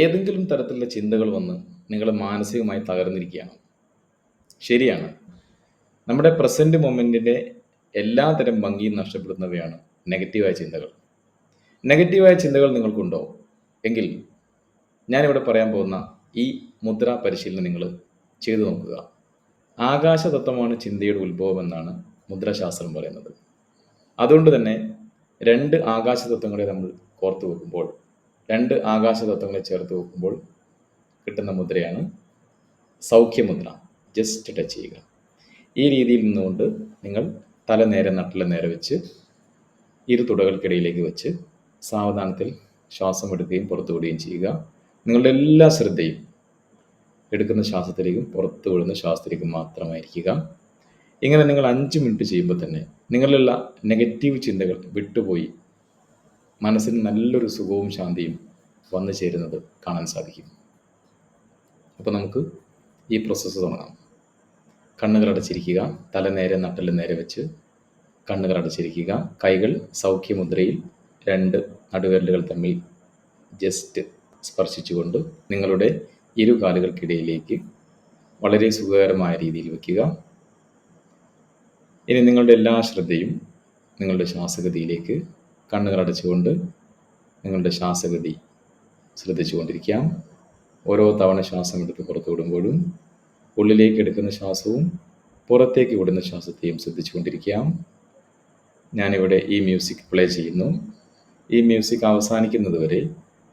ഏതെങ്കിലും തരത്തിലുള്ള ചിന്തകൾ വന്ന് നിങ്ങൾ മാനസികമായി തകർന്നിരിക്കുകയാണ്. ശരിയാണ്. നമ്മുടെ പ്രസന്റ് മൊമെന്റിന്റെ എല്ലാ തരം ഭംഗിയും നഷ്ടപ്പെടുന്നവയാണ് നെഗറ്റീവായ ചിന്തകൾ. നെഗറ്റീവായ ചിന്തകൾ നിങ്ങൾക്കുണ്ടോ എങ്കിൽ ഞാനിവിടെ പറയാൻ പോകുന്ന ഈ മുദ്രാ പരിശീലനം നിങ്ങൾ ചെയ്തു നോക്കുക. ആകാശതത്വമാണ് ചിന്തയുടെ ഉത്ഭവം എന്നാണ് മുദ്രാശാസ്ത്രം പറയുന്നത്. അതുകൊണ്ട് തന്നെ രണ്ട് ആകാശതത്വങ്ങളെ നമ്മൾ കോർത്ത് വെക്കുമ്പോൾ, രണ്ട് ആകാശതത്വങ്ങളെ ചേർത്ത് വെക്കുമ്പോൾ കിട്ടുന്ന മുദ്രയാണ് സൗഖ്യമുദ്ര. ജസ്റ്റ് ടച്ച് ചെയ്യുക. ഈ രീതിയിൽ നിന്നുകൊണ്ട് നിങ്ങൾ തല നേരെ നട്ടില നേരെ വെച്ച് ഇരു തുടകൾക്കിടയിലേക്ക് വെച്ച് സാവധാനത്തിൽ ശ്വാസം എടുക്കുകയും പുറത്തു വിടുകയും ചെയ്യുക. നിങ്ങളുടെ എല്ലാ ശ്രദ്ധയും എടുക്കുന്ന ശ്വാസത്തിലേക്കും പുറത്തു വിടുന്ന ശ്വാസത്തിലേക്കും മാത്രമായിരിക്കുക. ഇങ്ങനെ നിങ്ങൾ 5 മിനിറ്റ് ചെയ്യുമ്പോൾ തന്നെ നിങ്ങളിലുള്ള നെഗറ്റീവ് ചിന്തകൾ വിട്ടുപോയി മനസ്സിന് നല്ലൊരു സുഖവും ശാന്തിയും വന്നു ചേരുന്നത് കാണാൻ സാധിക്കും. അപ്പോൾ നമുക്ക് ഈ പ്രോസസ്സ് തുടങ്ങാം. കണ്ണുകൾ അടച്ചിരിക്കുക. തല നേരെ നട്ടല് നേരെ വെച്ച് കണ്ണുകൾ അടച്ചിരിക്കുക. കൈകൾ സൗഖ്യമുദ്രയിൽ 2 നടുവിരലുകൾ തമ്മിൽ ജസ്റ്റ് സ്പർശിച്ചുകൊണ്ട് നിങ്ങളുടെ ഇരു കാലുകൾക്കിടയിലേക്ക് വളരെ സുഖകരമായ രീതിയിൽ വയ്ക്കുക. ഇനി നിങ്ങളുടെ എല്ലാ ശ്രദ്ധയും നിങ്ങളുടെ ശ്വാസഗതിയിലേക്ക് കണ്ണുകൾ അടച്ചുകൊണ്ട് നിങ്ങളുടെ ശ്വാസഗതി ശ്രദ്ധിച്ചുകൊണ്ടിരിക്കാം. ഓരോ തവണ ശ്വാസം എടുത്ത് പുറത്തു വിടുമ്പോഴും ഉള്ളിലേക്ക് എടുക്കുന്ന ശ്വാസവും പുറത്തേക്ക് വിടുന്ന ശ്വാസത്തെയും ശ്രദ്ധിച്ചുകൊണ്ടിരിക്കാം. ഞാനിവിടെ ഈ മ്യൂസിക് പ്ലേ ചെയ്യുന്നു. ഈ മ്യൂസിക് അവസാനിക്കുന്നത് വരെ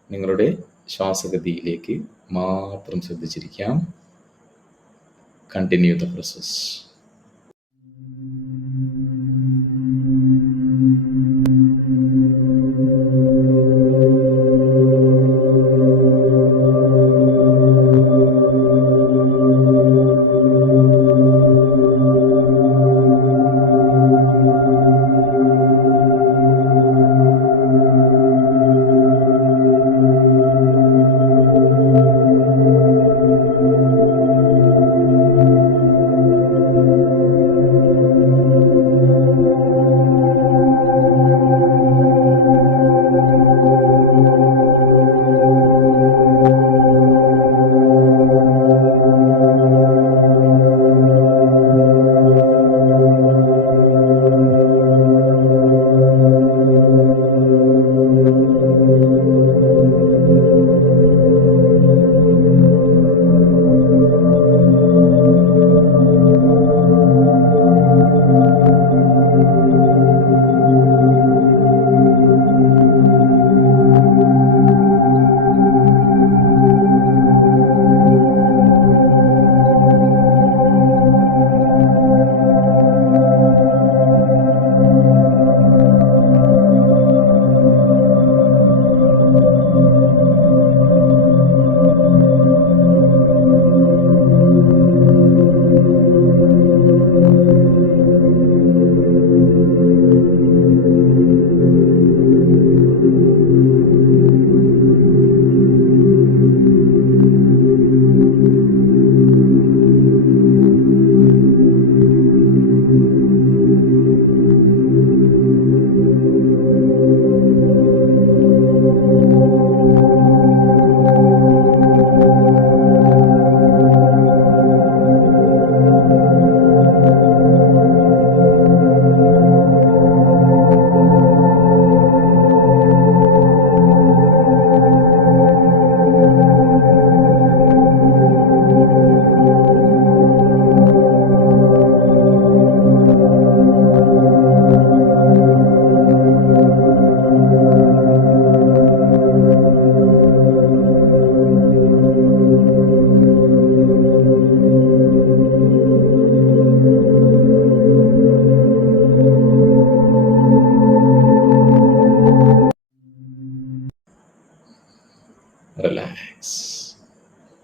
നിങ്ങളുടെ ശ്വാസഗതിയിലേക്ക് മാത്രം ശ്രദ്ധിച്ചിരിക്കാം. Continue the process.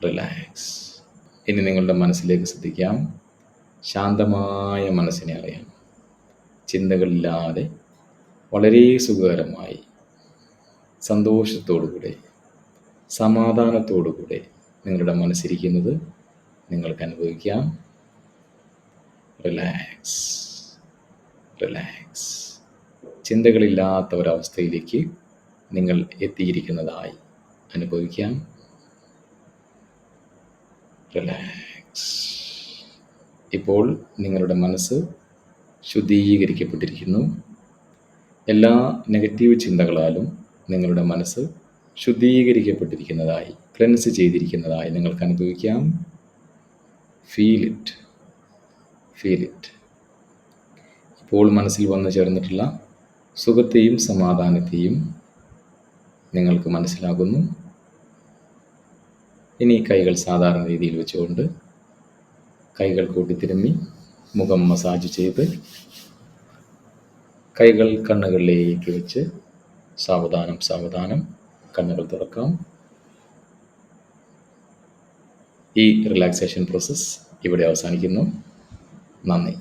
റിലാക്സ്. ഇനി നിങ്ങളുടെ മനസ്സിലേക്ക് ശ്രദ്ധിക്കാം. ശാന്തമായ മനസ്സിനെ അറിയാം. ചിന്തകളില്ലാതെ വളരെ സുഖകരമായി സന്തോഷത്തോടുകൂടെ സമാധാനത്തോടുകൂടെ നിങ്ങളുടെ മനസ്സിരിക്കുന്നത് നിങ്ങൾക്ക് അനുഭവിക്കാം. റിലാക്സ്. ചിന്തകളില്ലാത്ത ഒരവസ്ഥയിലേക്ക് നിങ്ങൾ എത്തിയിരിക്കുന്നതായി അനുഭവിക്കാം. റിലാക്സ്. ഇപ്പോൾ നിങ്ങളുടെ മനസ്സ് ശുദ്ധീകരിക്കപ്പെട്ടിരിക്കുന്നു. എല്ലാ നെഗറ്റീവ് ചിന്തകളാലും നിങ്ങളുടെ മനസ്സ് ശുദ്ധീകരിക്കപ്പെട്ടിരിക്കുന്നതായി, ക്ലെൻസ് ചെയ്തിരിക്കുന്നതായി നിങ്ങൾക്ക് അനുഭവിക്കാം. Feel it, feel it. ഇപ്പോൾ മനസ്സിൽ വന്നു ചേർന്നിട്ടുള്ള സുഖത്തെയും സമാധാനത്തെയും നിങ്ങൾക്ക് മനസ്സിലാകുന്നു. ഇനി കൈകൾ സാധാരണ രീതിയിൽ വെച്ചുകൊണ്ട് കൈകൾ കൂട്ടിത്തിരുമ്മി മുഖം മസാജ് ചെയ്ത് കൈകൾ കണ്ണുകളിലേക്ക് വെച്ച് സാവധാനം സാവധാനം കണ്ണുകൾ തുറക്കാം. ഈ റിലാക്സേഷൻ പ്രോസസ്സ് ഇവിടെ അവസാനിക്കുന്നു. നന്ദി.